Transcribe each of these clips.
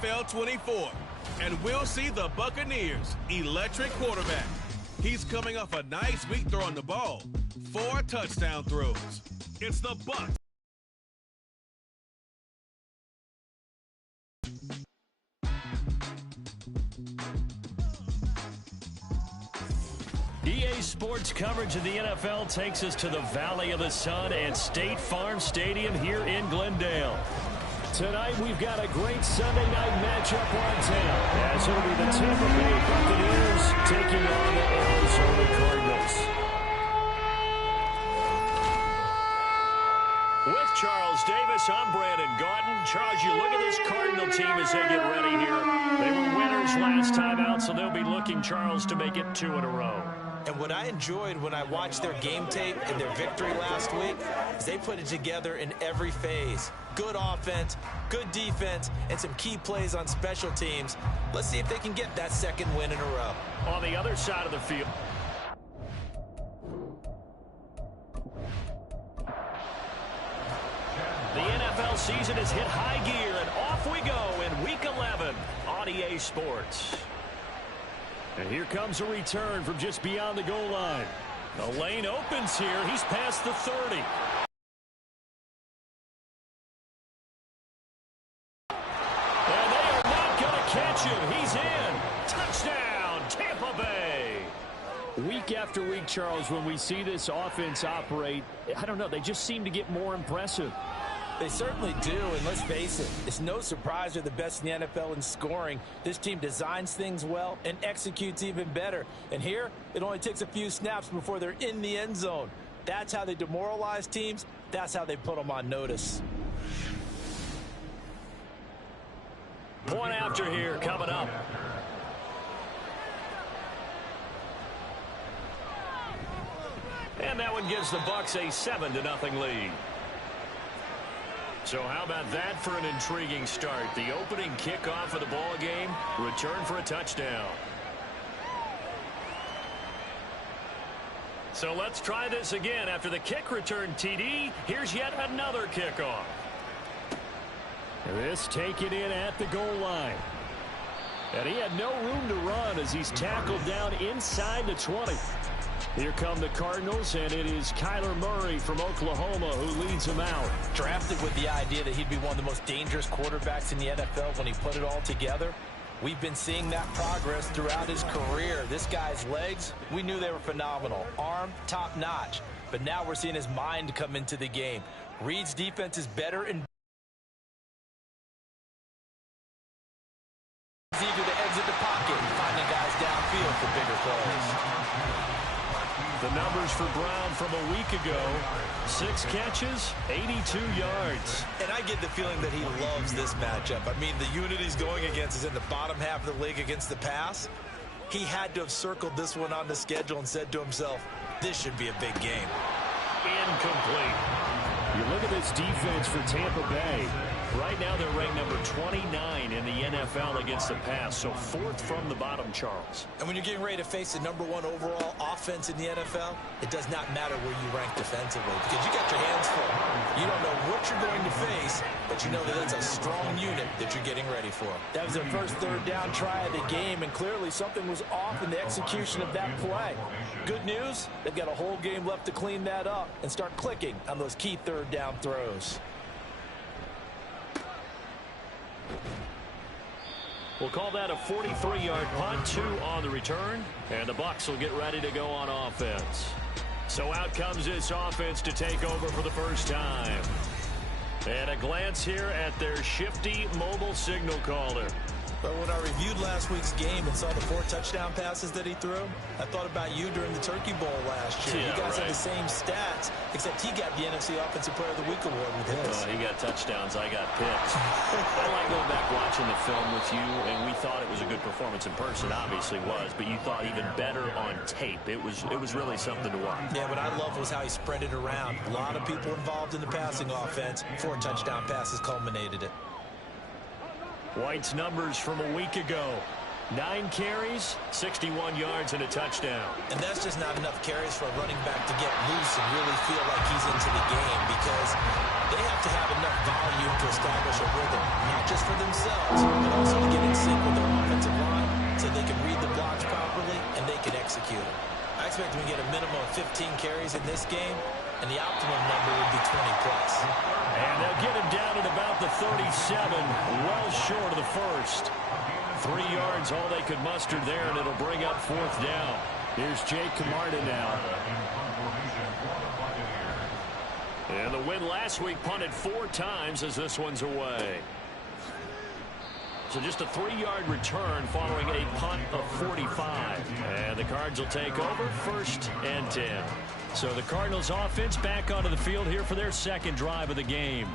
NFL 24, and we'll see the Buccaneers' electric quarterback. He's coming off a nice week throwing the ball. 4 touchdown throws. It's the Bucs. EA Sports coverage of the NFL takes us to the Valley of the Sun and State Farm Stadium here in Glendale. Tonight, we've got a great Sunday night matchup on tap, as it'll be the Tampa Bay Buccaneers taking on the Arizona Cardinals. With Charles Davis, I'm Brandon Gaudin. Charles, you look at this Cardinal team as they get ready here. They were winners last time out, so they'll be looking, Charles, to make it 2 in a row. And what I enjoyed when I watched their game tape and their victory last week is they put it together in every phase. Good offense, good defense, and some key plays on special teams. Let's see if they can get that second win in a row. On the other side of the field. The NFL season has hit high gear, and off we go in Week 11 on EA Sports. And here comes a return from just beyond the goal line. The lane opens here. He's past the 30. And they are not going to catch him. He's in. Touchdown, Tampa Bay. Week after week, Charles, when we see this offense operate, I don't know, they just seem to get more impressive. They certainly do, and let's face it, it's no surprise they're the best in the NFL in scoring. This team designs things well and executes even better. And here, it only takes a few snaps before they're in the end zone. That's how they demoralize teams. That's how they put them on notice. Point after here coming up. And that one gives the Bucs a 7-0 lead. So how about that for an intriguing start? The opening kickoff of the ball game, return for a touchdown. So let's try this again. After the kick return TD, here's yet another kickoff. This taken in at the goal line. And he had no room to run as he's tackled down inside the 20. Here come the Cardinals, and it is Kyler Murray from Oklahoma who leads them out. Drafted with the idea that he'd be one of the most dangerous quarterbacks in the NFL when he put it all together. We've been seeing that progress throughout his career. This guy's legs, we knew they were phenomenal. Arm, top-notch. But now we're seeing his mind come into the game. Reed's defense is better and he's eager to exit the pocket and finding guys downfield for bigger plays. The numbers for Brown from a week ago, 6 catches, 82 yards. And I get the feeling that he loves this matchup. I mean, the unit he's going against is in the bottom half of the league against the pass. He had to have circled this one on the schedule and said to himself, this should be a big game. Incomplete. You look at this defense for Tampa Bay. Right now they're ranked number 29 in the NFL against the pass, so 4th from the bottom, Charles. And when you're getting ready to face the #1 overall offense in the NFL, it does not matter where you rank defensively because you got your hands full. You don't know what you're going to face, but you know that it's a strong unit that you're getting ready for. That was their first 3rd down try of the game, and clearly something was off in the execution of that play. Good news, they've got a whole game left to clean that up and start clicking on those key 3rd down throws. We'll call that a 43-yard punt, 2 on the return, and the Bucs will get ready to go on offense. So out comes this offense to take over for the first time. And a glance here at their shifty mobile signal caller. But when I reviewed last week's game and saw the 4 touchdown passes that he threw, I thought about you during the Turkey Bowl last year. Yeah, you guys right. had the same stats, except he got the NFC Offensive Player of the Week award with his. He got touchdowns, I got picks. I like going back watching the film with you, and we thought it was a good performance in person, obviously was, but you thought even better on tape. It was really something to watch. Yeah, what I loved was how he spread it around. A lot of people involved in the passing offense. 4 touchdown passes culminated it. White's numbers from a week ago. 9 carries, 61 yards, and a touchdown. And that's just not enough carries for a running back to get loose and really feel like he's into the game because they have to have value to establish a rhythm, not just for themselves, but also to get in sync with their offensive line so they can read the blocks properly and they can execute them. I expect them to get a minimum of 15 carries in this game, and the optimum number would be 20+. And they'll get him down at about the 37, well short of the first. 3 yards, all they could muster there, and it'll bring up 4th down. Here's Jake Camarda now. And the win last week punted 4 times as this one's away. So just a 3-yard return following a punt of 45. And the Cards will take over 1st and 10. So the Cardinals offense back onto the field here for their second drive of the game.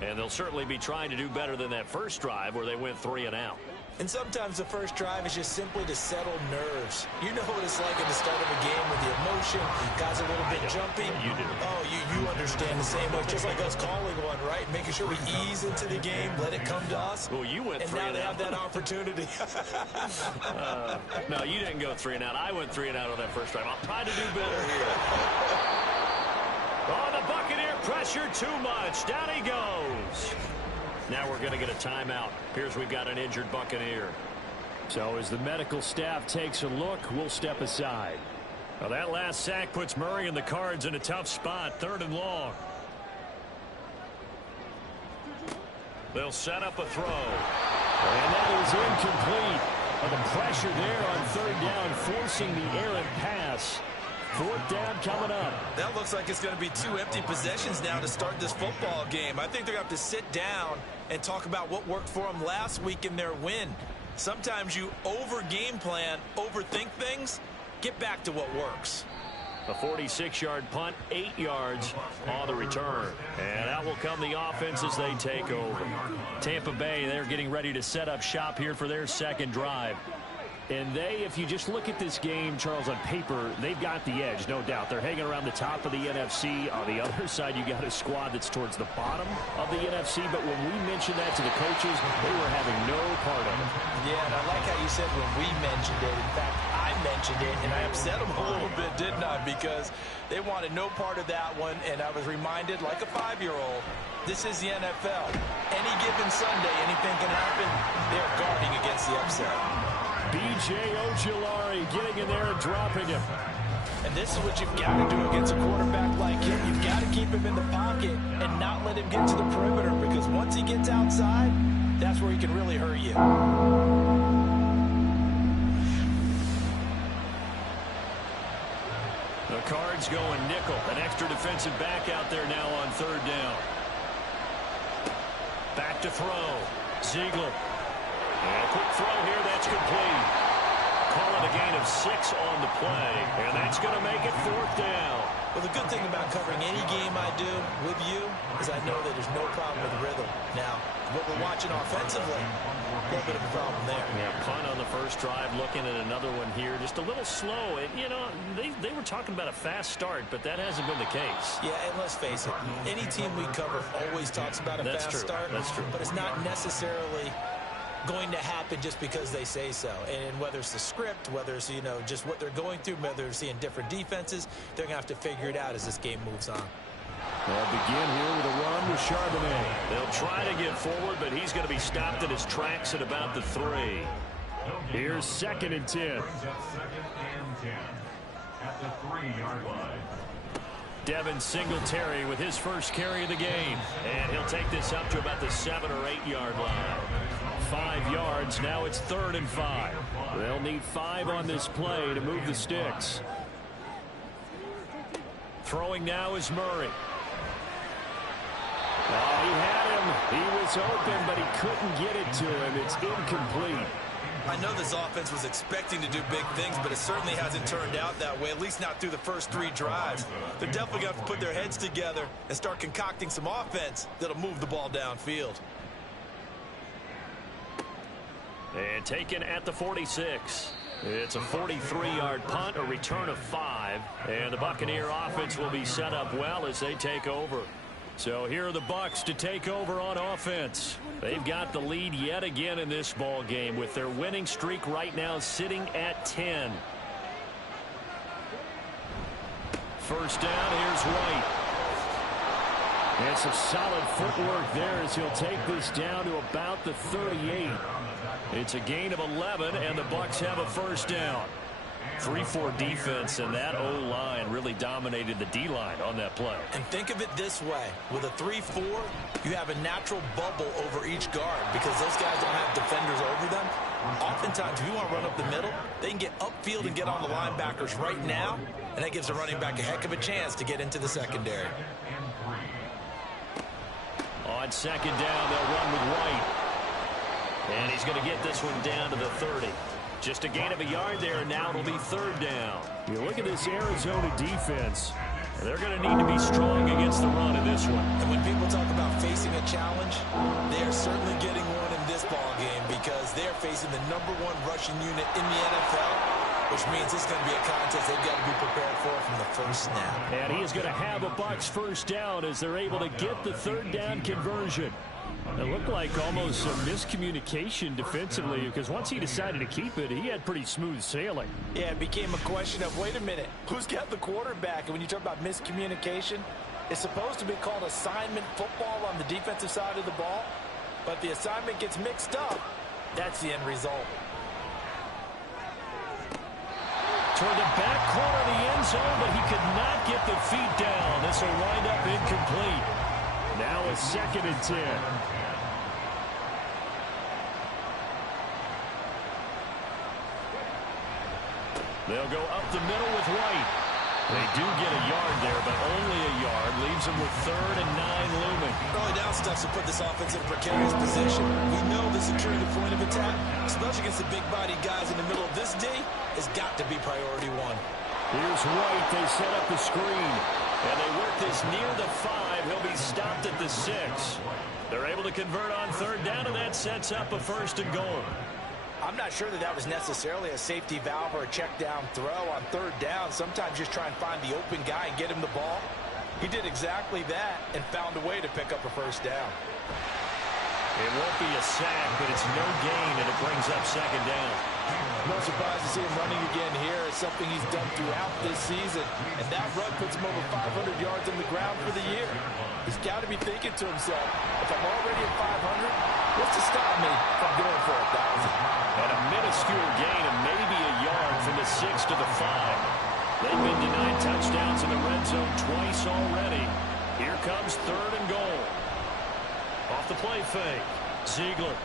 And they'll certainly be trying to do better than that first drive where they went 3 and out. And sometimes the first drive is just simply to settle nerves. You know what it's like at the start of a game with the emotion. Guys a little bit jumpy. You do. Oh, you understand the same way. Just like us calling one, right? Making sure we ease into the game, let it come to us. Well, you went 3 and and out. And now they have that opportunity. No, you didn't go 3 and out. I went 3 and out on that first drive. I'll try to do better here. Oh, the Buccaneer pressure too much. Down he goes. Now we're going to get a timeout. Appears we've got an injured Buccaneer. So as the medical staff takes a look, we'll step aside. Well, that last sack puts Murray and the Cards in a tough spot. 3rd and long. They'll set up a throw. And that is incomplete. Well, the pressure there on 3rd down, forcing the errant pass. 4th down coming up. That looks like it's going to be 2 empty possessions now to start this football game. I think they're going to have to sit down and talk about what worked for them last week in their win. Sometimes you over-game plan, overthink things, get back to what works. A 46-yard punt, 8 yards on the return. And out will come the offense as they take over. Tampa Bay, they're getting ready to set up shop here for their second drive. And they, if you just look at this game, Charles, on paper, they've got the edge, no doubt. They're hanging around the top of the NFC. On the other side, you got a squad that's towards the bottom of the NFC. But when we mentioned that to the coaches, they were having no part of it. Yeah, and I like how you said when we mentioned it. In fact, I mentioned it, and I upset them a little bit, didn't I? Because they wanted no part of that one, and I was reminded, like a 5-year-old, this is the NFL. Any given Sunday, anything can happen. They're guarding against the upset. B.J. Ojulari getting in there and dropping him. And this is what you've got to do against a quarterback like him. You've got to keep him in the pocket and not let him get to the perimeter, because once he gets outside, that's where he can really hurt you. The Cards going nickel. An extra defensive back out there now on 3rd down. Back to throw. Ziegler. And a quick throw here, that's complete. Call it a gain of 6 on the play, and that's going to make it 4th down. Well, the good thing about covering any game I do with you is I know that there's no problem with rhythm. Now, what we're watching offensively, a little bit of a problem there. Yeah, punt on the first drive, looking at another one here. Just a little slow. And, you know, they were talking about a fast start, but that hasn't been the case. Yeah, and let's face it, any team we cover always talks about a fast start. That's true. But it's not necessarily going to happen just because they say so. And whether it's the script, whether it's, you know, just what they're going through, whether they're seeing different defenses, they're going to have to figure it out as this game moves on. They'll begin here with a run with Charbonnet. They'll try to get forward, but he's going to be stopped in his tracks at about the 3. Here's 2nd and 10. At the 3-yard line. Devin Singletary with his first carry of the game. And he'll take this up to about the 7 or 8 yard line. 5 yards. Now it's 3rd and 5. They'll need 5 on this play to move the sticks. Throwing now is Murray. Oh, he had him. He was open, but he couldn't get it to him. It's incomplete. I know this offense was expecting to do big things, but it certainly hasn't turned out that way, at least not through the first 3 drives. They're definitely going to have to put their heads together and start concocting some offense that'll move the ball downfield. And taken at the 46. It's a 43-yard punt, a return of 5. And the Buccaneer offense will be set up well as they take over. So here are the Bucs to take over on offense. They've got the lead yet again in this ball game with their winning streak right now sitting at 10. First down, here's White. And some solid footwork there as he'll take this down to about the 38. It's a gain of 11, and the Bucs have a first down. 3-4 defense, and that O-line really dominated the D-line on that play. And think of it this way. With a 3-4, you have a natural bubble over each guard because those guys don't have defenders over them. Oftentimes, if you want to run up the middle, they can get upfield and get on the linebackers right now, and that gives the running back a heck of a chance to get into the secondary. On second down, they'll run with White. And he's going to get this one down to the 30. Just a gain of a yard there, and now it'll be third down. You look at this Arizona defense, and they're going to need to be strong against the run in this one. And when people talk about facing a challenge, they are certainly getting one in this ball game because they're facing the #1 rushing unit in the NFL, which means it's going to be a contest they've got to be prepared for from the first snap. And he is going to have a Bucs first down as they're able to get the third down conversion. It looked like almost some miscommunication defensively because once he decided to keep it, he had pretty smooth sailing. Yeah, it became a question of, wait a minute, who's got the quarterback? And when you talk about miscommunication, it's supposed to be called assignment football on the defensive side of the ball. But the assignment gets mixed up. That's the end result. Toward the back corner of the end zone, but he could not get the feet down. This will wind up incomplete. Now a 2nd and 10. They'll go up the middle with White. They do get a yard there, but only a yard. Leaves them with 3rd and 9 looming. Early down stuff to put this offense in a precarious position. We know the security point of attack, especially against the big-bodied guys in the middle of this D, has got to be priority 1. Here's White. They set up the screen. And they work this near the 5. He'll be stopped at the 6. They're able to convert on third down, and that sets up a 1st and goal. I'm not sure that was necessarily a safety valve or a check down throw on third down. Sometimes just try and find the open guy and get him the ball. He did exactly that and found a way to pick up a first down. It won't be a sack, but it's no gain, and it brings up 2nd down. No surprise to see him running again here. It's something he's done throughout this season. And that run puts him over 500 yards on the ground for the year. He's got to be thinking to himself, if I'm already at 500, what's to stop me from going for 1,000? And a minuscule gain of maybe a yard from the 6 to the 5. They've been denied touchdowns in the red zone twice already. Here comes 3rd and goal. Off the play fake. Ziegler.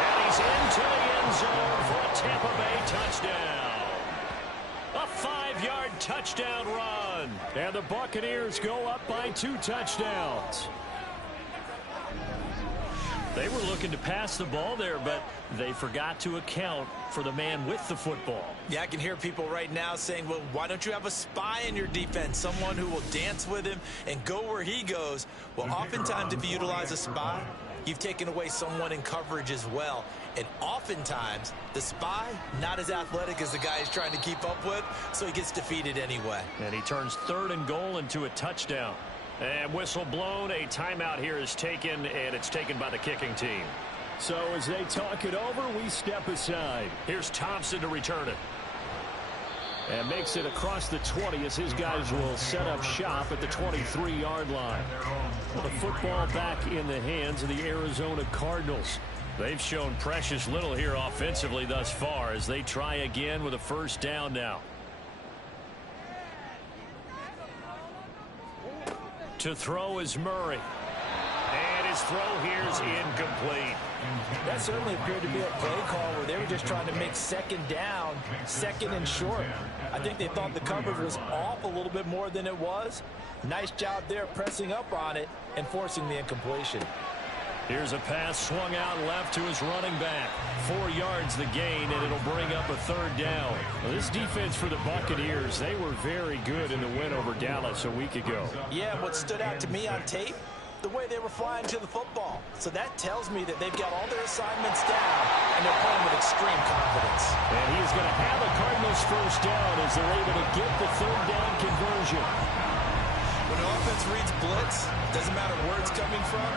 And he's into the end zone for a Tampa Bay touchdown. A 5-yard touchdown run. And the Buccaneers go up by 2 touchdowns. They were looking to pass the ball there, but they forgot to account for the man with the football. Yeah, I can hear people right now saying, well, why don't you have a spy in your defense, someone who will dance with him and go where he goes? Well, oftentimes if you utilize a spy, you've taken away someone in coverage as well. And oftentimes, the spy, not as athletic as the guy he's trying to keep up with, so he gets defeated anyway. And he turns 3rd and goal into a touchdown. And whistle blown, a timeout here is taken, and it's taken by the kicking team. So as they talk it over, we step aside. Here's Thompson to return it. And makes it across the 20 as his guys will set up shop at the 23-yard line. Well, the football back in the hands of the Arizona Cardinals. They've shown precious little here offensively thus far as they try again with a first down now. To throw is Murray. And his throw here is incomplete. That certainly appeared to be a play call where they were just trying to make 2nd down, 2nd and short. I think they thought the coverage was off a little bit more than it was. Nice job there pressing up on it and forcing the incompletion. Here's a pass swung out left to his running back. 4 yards the gain, and it'll bring up a 3rd down. Well, this defense for the Buccaneers, they were very good in the win over Dallas a week ago. Yeah, what stood out to me on tape, the way they were flying to the football. So that tells me that they've got all their assignments down, and they're playing with extreme confidence. And he is going to have a Cardinals first down as they're able to get the 3rd down conversion. When the offense reads blitz, doesn't matter where it's coming from,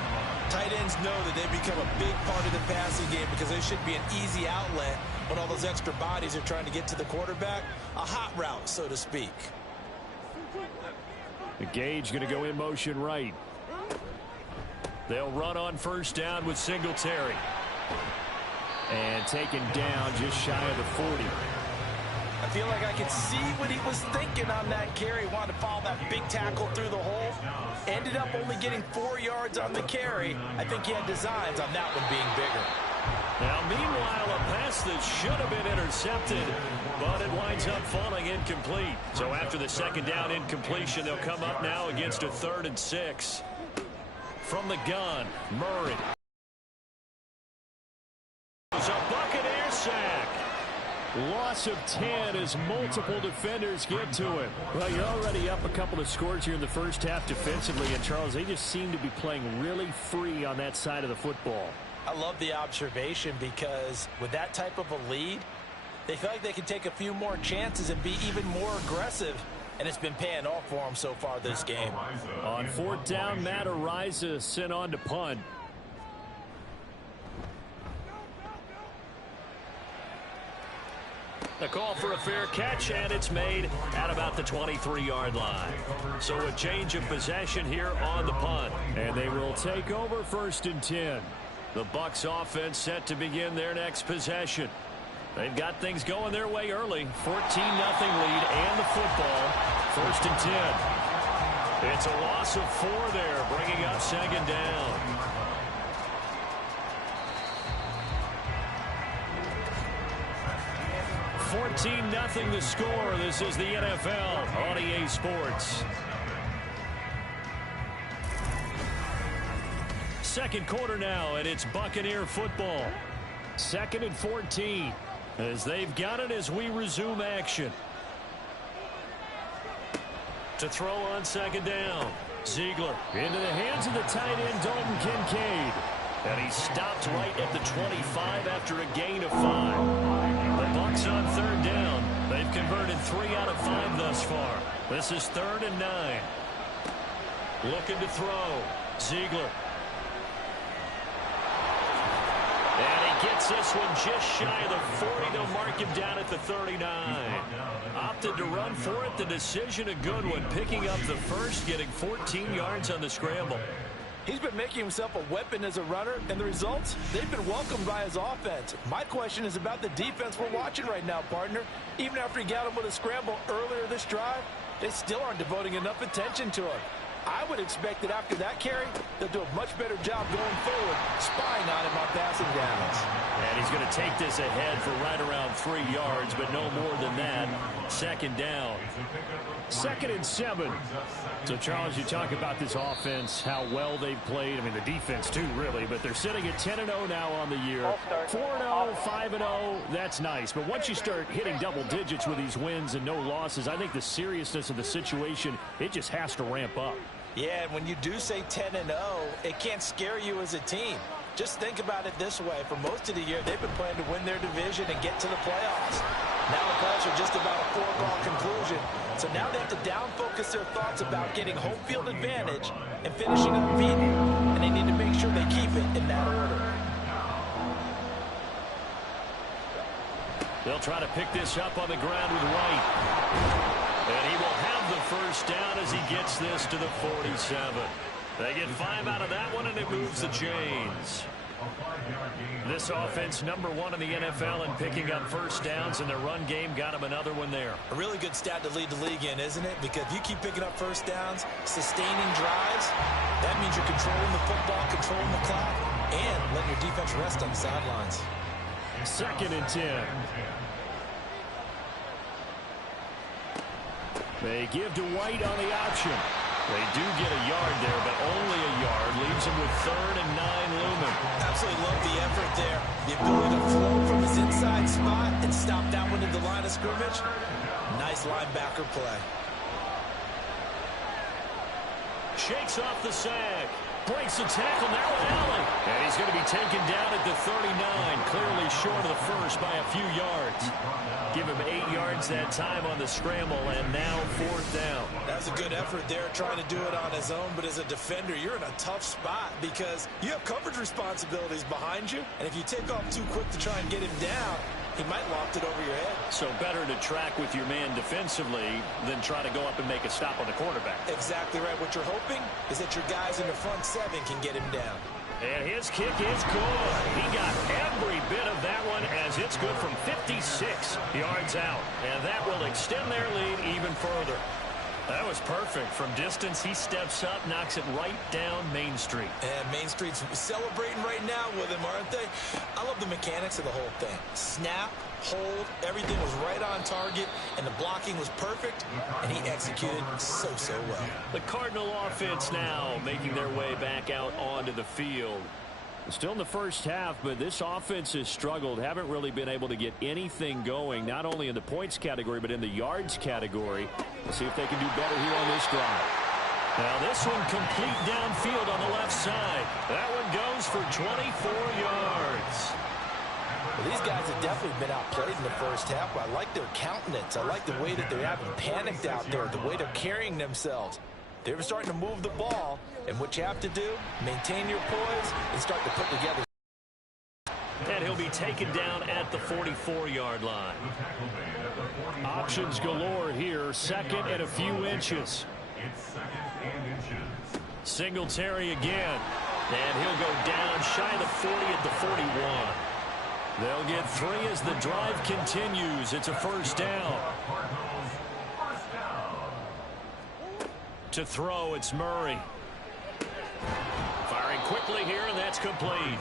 tight ends know that they become a big part of the passing game because they should be an easy outlet when all those extra bodies are trying to get to the quarterback. A hot route, so to speak. Gage going to go in motion right. They'll run on first down with Singletary. And taken down just shy of the 40. I feel like I could see what he was thinking on that carry. Wanted to follow that big tackle through the hole. Ended up only getting 4 yards on the carry. I think he had designs on that one being bigger. Now, meanwhile, a pass that should have been intercepted, but it winds up falling incomplete. So after the second down incompletion, they'll come up now against a 3rd and 6. From the gun, Murray. It's a Buccaneer sack. Loss of 10 as multiple defenders get to him. Well, you're already up a couple of scores here in the first half defensively, and Charles, they just seem to be playing really free on that side of the football. I love the observation because with that type of a lead, they feel like they can take a few more chances and be even more aggressive, and it's been paying off for them so far this game. On 4th down, Matt Ariza sent on to punt. A call for a fair catch, and it's made at about the 23-yard line. So a change of possession here on the punt. And they will take over 1st and 10. The Bucs offense set to begin their next possession. They've got things going their way early. 14-0 lead and the football. 1st and 10. It's a loss of 4 there, bringing up 2nd down. 14-0 the score. This is the NFL on EA Sports. Second quarter now, and it's Buccaneer football. 2nd and 14 as they've got it as we resume action. To throw on 2nd down. Ziegler into the hands of the tight end, Dalton Kincaid. And he stopped right at the 25 after a gain of 5. The Bucs on 3rd down. They've converted 3 out of 5 thus far. This is 3rd and 9. Looking to throw. Ziegler. And he gets this one just shy of the 40. They'll mark him down at the 39. Opted to run for it. The decision a good one. Picking up the first, getting 14 yards on the scramble. He's been making himself a weapon as a runner, and the results, they've been welcomed by his offense. My question is about the defense we're watching right now, partner. Even after he got him with a scramble earlier this drive, they still aren't devoting enough attention to him. I would expect that after that carry, they'll do a much better job going forward, spying on him on passing downs. And he's going to take this ahead for right around 3 yards, but no more than that. 2nd down. 2nd and 7. So, Charles, you talk about this offense, how well they've played. I mean, the defense, too, really. But they're sitting at 10-0 now on the year. 4-0, 5-0, that's nice. But once you start hitting double digits with these wins and no losses, I think the seriousness of the situation, it just has to ramp up. Yeah, and when you do say 10-0, it can't scare you as a team. Just think about it this way. For most of the year, they've been playing to win their division and get to the playoffs. Now the playoffs are just about a foregone conclusion. So now they have to down-focus their thoughts about getting home field advantage and finishing unbeaten. And they need to make sure they keep it in that order. They'll try to pick this up on the ground with White. And he will have the first down as he gets this to the 47. They get 5 out of that one, and it moves the chains. This offense, #1 in the NFL in picking up first downs, and their run game got him another one there. A really good stat to lead the league in, isn't it? Because if you keep picking up first downs, sustaining drives, that means you're controlling the football, controlling the clock, and letting your defense rest on the sidelines. 2nd and 10. They give to White on the option. They do get a yard there, but only a yard. Leaves him with 3rd and 9 looming. Absolutely love the effort there. The ability to flow from his inside spot and stop that one in the line of scrimmage. Nice linebacker play. Shakes off the sack. Breaks the tackle, narrow alley. And he's going to be taken down at the 39. Clearly short of the first by a few yards. Give him 8 yards that time on the scramble, and now 4th down. That's a good effort there, trying to do it on his own. But as a defender, you're in a tough spot because you have coverage responsibilities behind you. And if you take off too quick to try and get him down, he might loft it over your head. So better to track with your man defensively than try to go up and make a stop on the quarterback. Exactly right. What you're hoping is that your guys in the front seven can get him down. And his kick is good. He got every bit of that one as it's good from 56 yards out. And that will extend their lead even further. That was perfect. From distance, he steps up, knocks it right down Main Street. And Main Street's celebrating right now with him, aren't they? I love the mechanics of the whole thing. Snap, hold, everything was right on target, and the blocking was perfect, and he executed so well. The Cardinal offense now making their way back out onto the field. Still in the first half, but this offense has struggled. Haven't really been able to get anything going, not only in the points category, but in the yards category. We'll see if they can do better here on this drive. Now this one complete downfield on the left side. That one goes for 24 yards. Well, these guys have definitely been outplayed in the first half, but I like their countenance. I like the way that they're having panicked out there, the way they're carrying themselves. They're starting to move the ball, and what you have to do, maintain your poise and start to put together. And he'll be taken down at the 44-yard line. Options galore here, second and a few inches. Singletary again, and he'll go down shy of the 40 at the 41. They'll get 3 as the drive continues. It's a first down. To throw, it's Murray. Firing quickly here, and that's complete.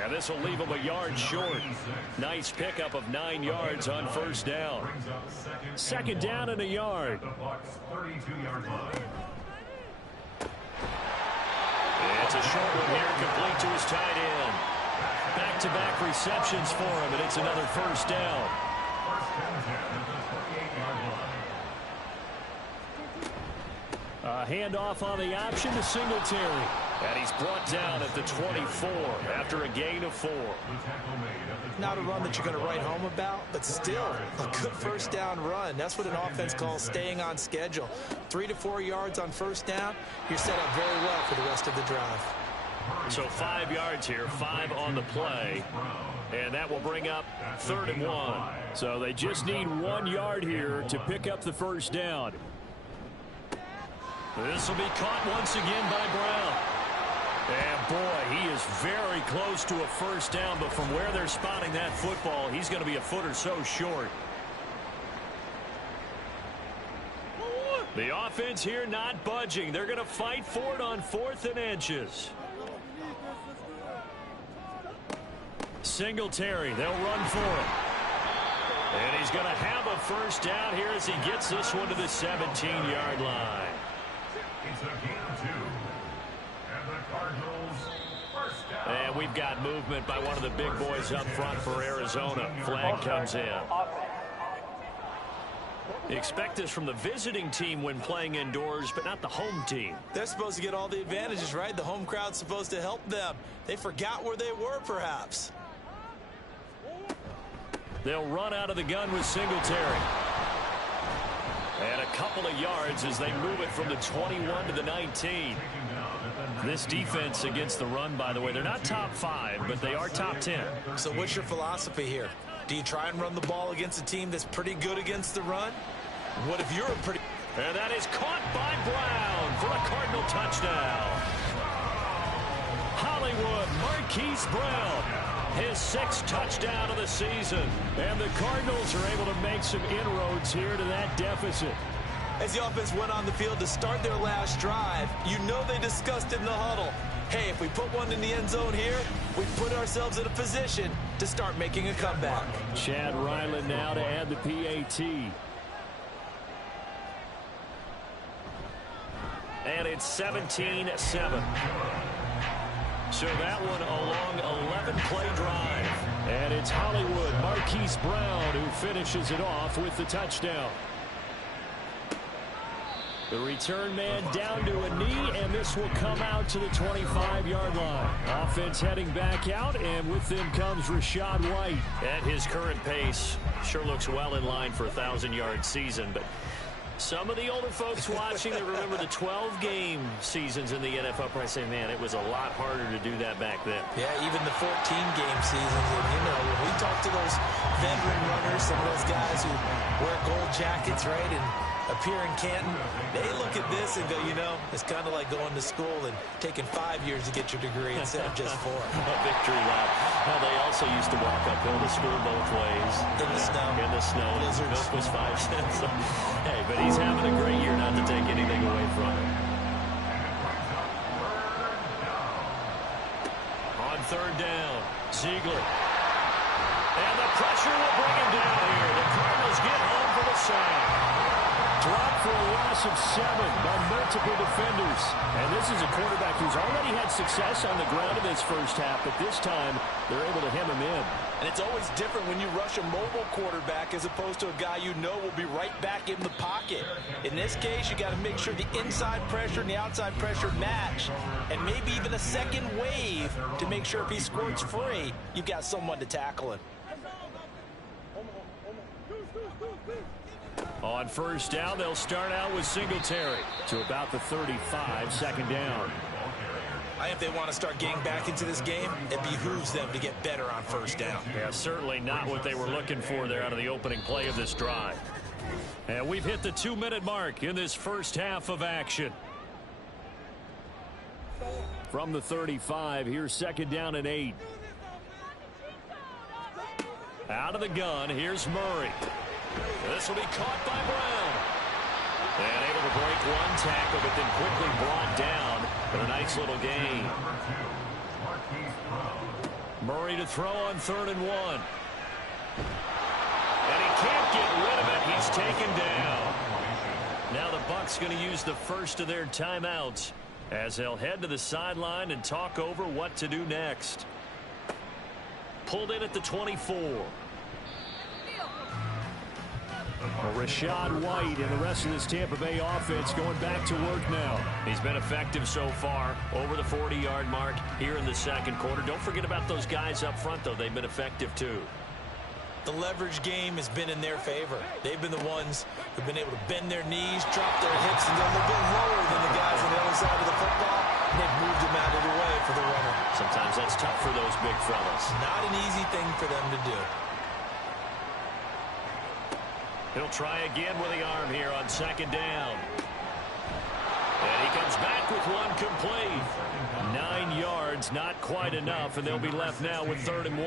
And this will leave him a yard short. Nice pickup of 9 yards on first down. Second down and a yard. It's a short one here, complete to his tight end. Back-to-back receptions for him, and it's another first down. A handoff on the option to Singletary. And he's brought down at the 24 after a gain of 4. Not a run that you're going to write home about, but still a good first down run. That's what an offense calls staying on schedule. 3 to 4 yards on first down. You're set up very well for the rest of the drive. So 5 yards here, 5 on the play. And that will bring up 3rd and 1. So they just need 1 yard here to pick up the first down. This will be caught once again by Brown. And boy, he is very close to a first down, but from where they're spotting that football, he's going to be a foot or so short. The offense here not budging. They're going to fight for it on 4th and inches. Singletary, they'll run for it. And he's going to have a first down here as he gets this one to the 17-yard line. It's a gain of 2. And the Cardinals first down. And we've got movement by one of the big boys up front for Arizona. Flag comes in. Expect this from the visiting team when playing indoors, but not the home team. They're supposed to get all the advantages, right? The home crowd's supposed to help them. They forgot where they were, perhaps. They'll run out of the gun with Singletary. And a couple of yards as they move it from the 21 to the 19. This defense against the run, by the way, they're not top 5, but they are top 10. So what's your philosophy here? Do you try and run the ball against a team that's pretty good against the run? What if you're a pretty... And that is caught by Brown for a Cardinal touchdown. Hollywood Marquise Brown, his 6th touchdown of the season. And the Cardinals are able to make some inroads here to that deficit. As the offense went on the field to start their last drive, you know they discussed in the huddle, hey, if we put one in the end zone here, we put ourselves in a position to start making a comeback. Chad Ryland now to add the PAT. And it's 17-7. So that one a long 11-play drive. And it's Hollywood Marquise Brown who finishes it off with the touchdown. The return man down to a knee, and this will come out to the 25-yard line. Offense heading back out, and with them comes Rachaad White. At his current pace, sure looks well in line for a 1,000-yard season, but Some of the older folks watching that remember the 12-game seasons in the NFL probably say, man, it was a lot harder to do that back then. Yeah, even the 14-game seasons. And, you know, when we talk to those veteran runners, some of those guys who wear gold jackets, right, and appear in Canton, they look at this and go, you know, it's kind of like going to school and taking 5 years to get your degree instead of just 4. A victory lap. Now, they also used to walk uphill to school both ways. In the snow. In the snow. Blizzards. Milk was 5 cents. Hey, but he's having a great year, not to take anything away from him. On third down, Ziegler. And the pressure will bring him down here. The Cardinals get home for the sack. Dropped for a loss of 7 by multiple defenders. And this is a quarterback who's already had success on the ground in this first half, but this time they're able to hem him in. And it's always different when you rush a mobile quarterback as opposed to a guy you know will be right back in the pocket. In this case, you got to make sure the inside pressure and the outside pressure match, and maybe even a second wave to make sure if he squirts free, you've got someone to tackle him. On first down, they'll start out with Singletary to about the 35, second down. If they want to start getting back into this game, it behooves them to get better on first down. Yeah, certainly not what they were looking for there out of the opening play of this drive. And we've hit the 2-minute mark in this first half of action. From the 35, here's second down and 8. Out of the gun, here's Murray. This will be caught by Brown. And able to break one tackle, but then quickly brought down for a nice little gain. Murray to throw on 3rd and 1. And he can't get rid of it. He's taken down. Now the Bucs going to use the first of their timeouts as they'll head to the sideline and talk over what to do next. Pulled in at the 24. Well, Rashad White and the rest of this Tampa Bay offense going back to work now. He's been effective so far, over the 40-yard mark here in the second quarter. Don't forget about those guys up front, though. They've been effective, too. The leverage game has been in their favor. They've been the ones who've been able to bend their knees, drop their hips, and go a little bit lower than the guys on the other side of the football. And they've moved them out of the way for the runner. Sometimes that's tough for those big fellas. Not an easy thing for them to do. He'll try again with the arm here on second down. And he comes back with one complete. 9 yards, not quite enough, and they'll be left now with 3rd and 1.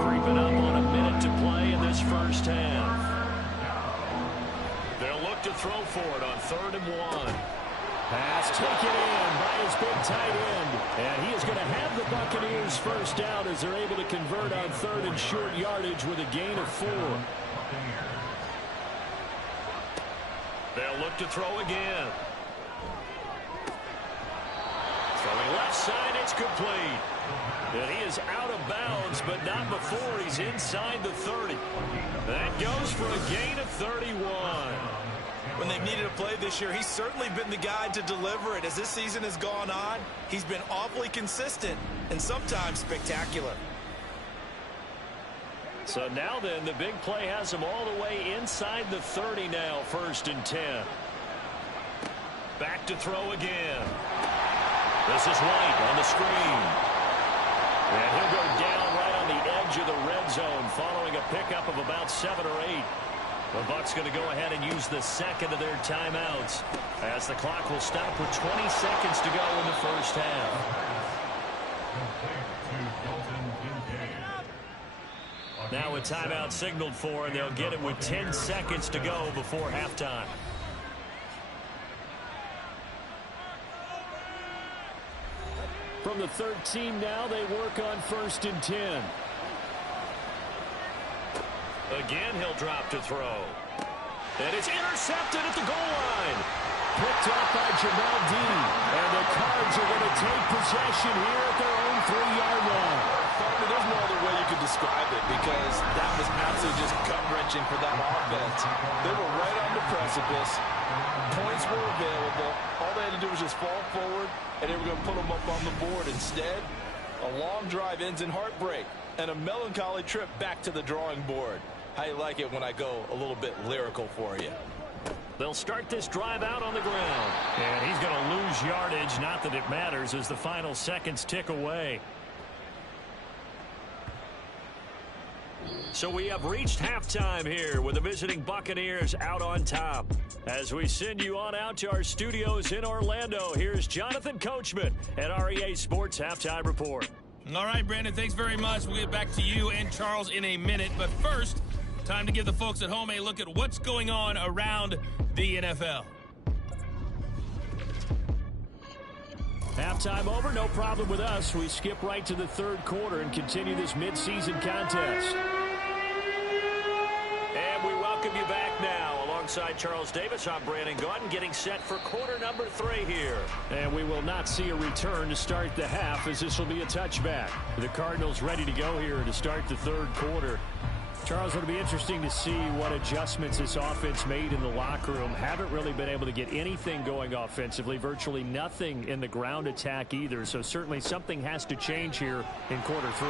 Creeping up on a minute to play in this first half. They'll look to throw for it on 3rd and 1. Pass taken in by his big tight end. And he is going to have the Buccaneers first down as they're able to convert on 3rd and short yardage with a gain of 4. They'll look to throw again. Throwing left side, it's complete. And he is out of bounds, but not before he's inside the 30. That goes for a gain of 31. When they've needed a play this year, he's certainly been the guy to deliver it. As this season has gone on, he's been awfully consistent and sometimes spectacular. So now then, the big play has him all the way inside the 30 now, 1st and 10. Back to throw again. This is White on the screen. And he'll go down right on the edge of the red zone following a pickup of about 7 or 8. The Bucs going to go ahead and use the second of their timeouts as the clock will stop with 20 seconds to go in the first half. Now a timeout signaled for, and they'll get it with 10 seconds to go before halftime. From the 13 now, they work on 1st and 10. Again, he'll drop to throw. And it's intercepted at the goal line. Picked up by Jamel Dean. And the Cards are going to take possession here at their own 3-yard line. There's no other way you could describe it because that was absolutely just gut-wrenching for that offense. They were right on the precipice. Points were available. All they had to do was just fall forward, and they were going to put them up on the board. Instead, a long drive ends in heartbreak and a melancholy trip back to the drawing board. How you like it when I go a little bit lyrical for you? They'll start this drive out on the ground. And he's going to lose yardage. Not that it matters as the final seconds tick away. So we have reached halftime here with the visiting Buccaneers out on top. As we send you on out to our studios in Orlando, here's Jonathan Coachman at REA Sports Halftime Report. All right, Brandon, thanks very much. We'll get back to you and Charles in a minute. But first, time to give the folks at home a look at what's going on around the NFL. Halftime over, no problem with us. We skip right to the third quarter and continue this midseason contest. And we welcome you back now. Alongside Charles Davis, I'm Brandon Gaudin, getting set for quarter number 3 here. And we will not see a return to start the half, as this will be a touchback. The Cardinals ready to go here to start the third quarter. Charles, it'll be interesting to see what adjustments this offense made in the locker room. Haven't really been able to get anything going offensively, virtually nothing in the ground attack either. So certainly something has to change here in quarter 3.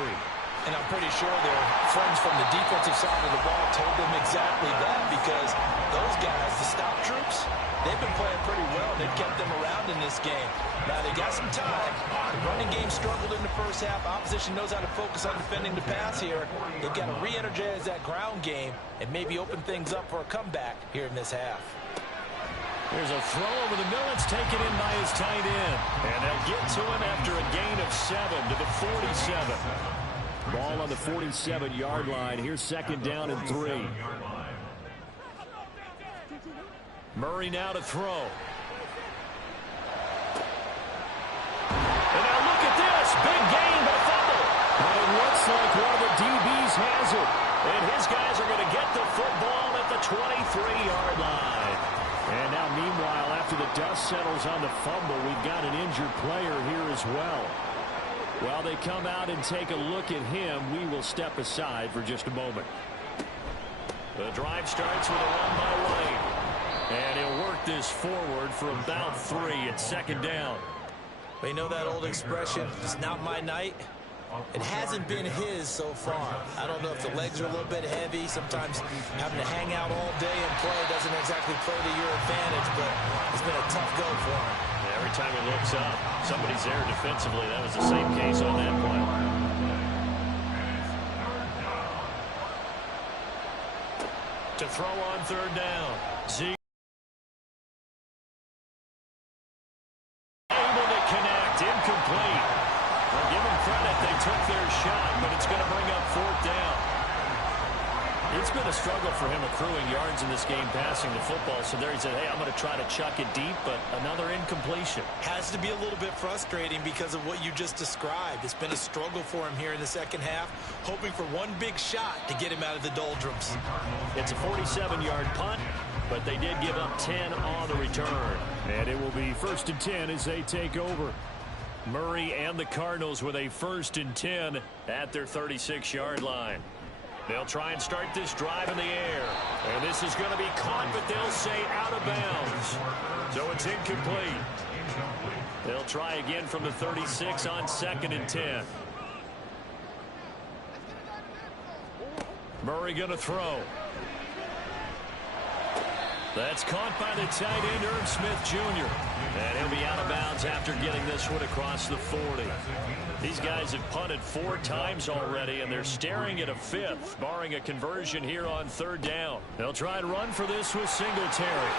And I'm pretty sure their friends from the defensive side of the ball told them exactly that, because those guys, the stop troops, they've been playing pretty well. They've kept them around in this game. Now they got some time. The running game struggled in the first half. Opposition knows how to focus on defending the pass here. They've got to re-energize that ground game and maybe open things up for a comeback here in this half. There's a throw over the middle. It's taken in by his tight end. And they'll get to him after a gain of 7 to the 47. Ball on the 47-yard line. Here's second down and 3. Murray now to throw. And now look at this. Big gain, but a fumble. But it looks like one of the DBs has it. And his guys are going to get the football at the 23-yard line. And now, meanwhile, after the dust settles on the fumble, we've got an injured player here as well. While they come out and take a look at him, we will step aside for just a moment. The drive starts with a run by Lane. And he'll work this forward for about 3 at second down. Well, you know that old expression, it's not my night? It hasn't been his so far. I don't know if the legs are a little bit heavy. Sometimes having to hang out all day and play doesn't exactly play to your advantage, but it's been a tough go for him. Every time he looks up, somebody's there defensively. That was the same case on that play. To throw on third down. Zeke able to connect. Incomplete. Well, give them credit. They took their shot, but it's going to bring up fourth down. It's been a struggle for him accruing yards in this game passing the football. So there he said, hey, I'm going to try to chuck it deep, but another incompletion. Has to be a little bit frustrating because of what you just described. It's been a struggle for him here in the second half, hoping for one big shot to get him out of the doldrums. It's a 47-yard punt, but they did give up 10 on the return. And it will be 1st and 10 as they take over. Murray and the Cardinals with a 1st and 10 at their 36-yard line. They'll try and start this drive in the air. And this is going to be caught, but they'll say out of bounds. So it's incomplete. They'll try again from the 36 on 2nd and 10. Murray going to throw. That's caught by the tight end, Irv Smith Jr. And he'll be out of bounds after getting this one across the 40. These guys have punted 4 times already, and they're staring at a 5th, barring a conversion here on third down. They'll try and run for this with Singletary.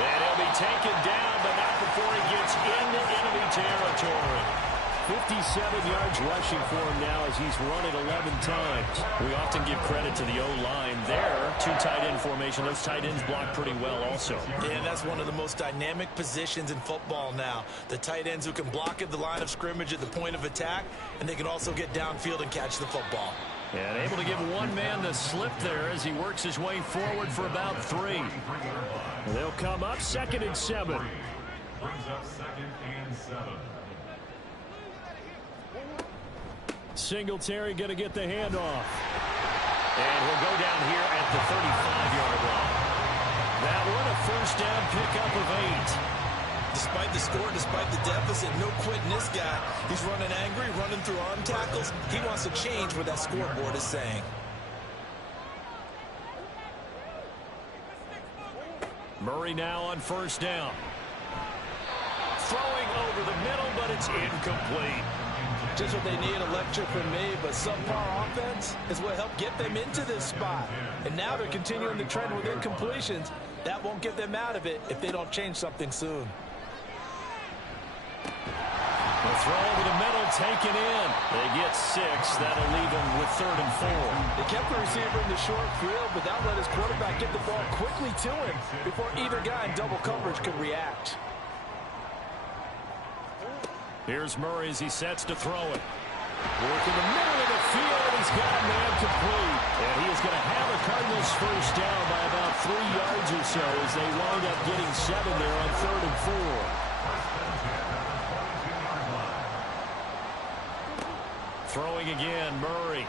And he'll be taken down, but not before he gets into enemy territory. 57 yards rushing for him now as he's run it 11 times. We often give credit to the O-line there. 2 tight end formation. Those tight ends block pretty well also. Yeah, that's one of the most dynamic positions in football now. The tight ends who can block at the line of scrimmage at the point of attack, and they can also get downfield and catch the football. And able to give one man the slip there as he works his way forward for about 3. They'll come up 2nd and 7. Brings up 2nd and 7. Singletary going to get the handoff. And he'll go down here at the 35-yard line. That one a 1st down pickup of 8. Despite the score, despite the deficit, no quitting this guy. He's running angry, running through arm tackles. He wants to change what that scoreboard is saying. Murray now on first down. Throwing over the middle, but it's incomplete. Just what they need, electric from me, but subpar offense is what helped get them into this spot. And now they're continuing the trend with incompletions. That won't get them out of it if they don't change something soon. The throw over the middle, taken in. They get 6. That'll leave them with 3rd and 4. They kept the receiver in the short field, but that let his quarterback get the ball quickly to him before either guy in double coverage could react. Here's Murray as he sets to throw it. Working the middle of the field, and he's got a man complete. And he is going to have a Cardinals first down by about 3 yards or so as they wind up getting 7 there on 3rd and 4. Throwing again, Murray.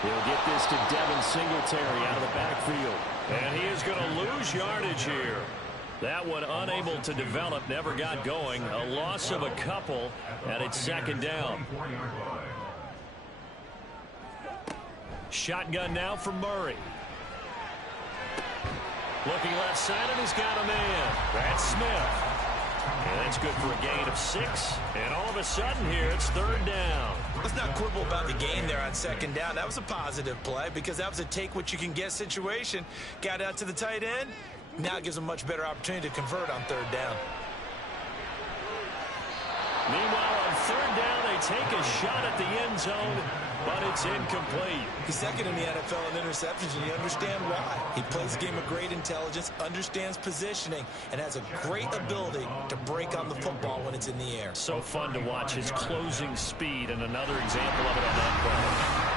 He'll get this to Devin Singletary out of the backfield. And he is going to lose yardage here. That one unable to develop, never got going. A loss of a couple, and it's 2nd down. Shotgun now from Murray. Looking left side, and he's got a man. That's Smith. And that's good for a gain of 6. And all of a sudden here, it's 3rd down. Let's not quibble about the gain there on 2nd down. That was a positive play because that was a take-what-you-can-get situation. Got out to the tight end. Now it gives them a much better opportunity to convert on 3rd down. Meanwhile, on 3rd down, they take a shot at the end zone, but it's incomplete. He's 2nd in the NFL in interceptions, and you understand why. He plays a game of great intelligence, understands positioning, and has a great ability to break on the football when it's in the air. So fun to watch his closing speed, and another example of it on that play.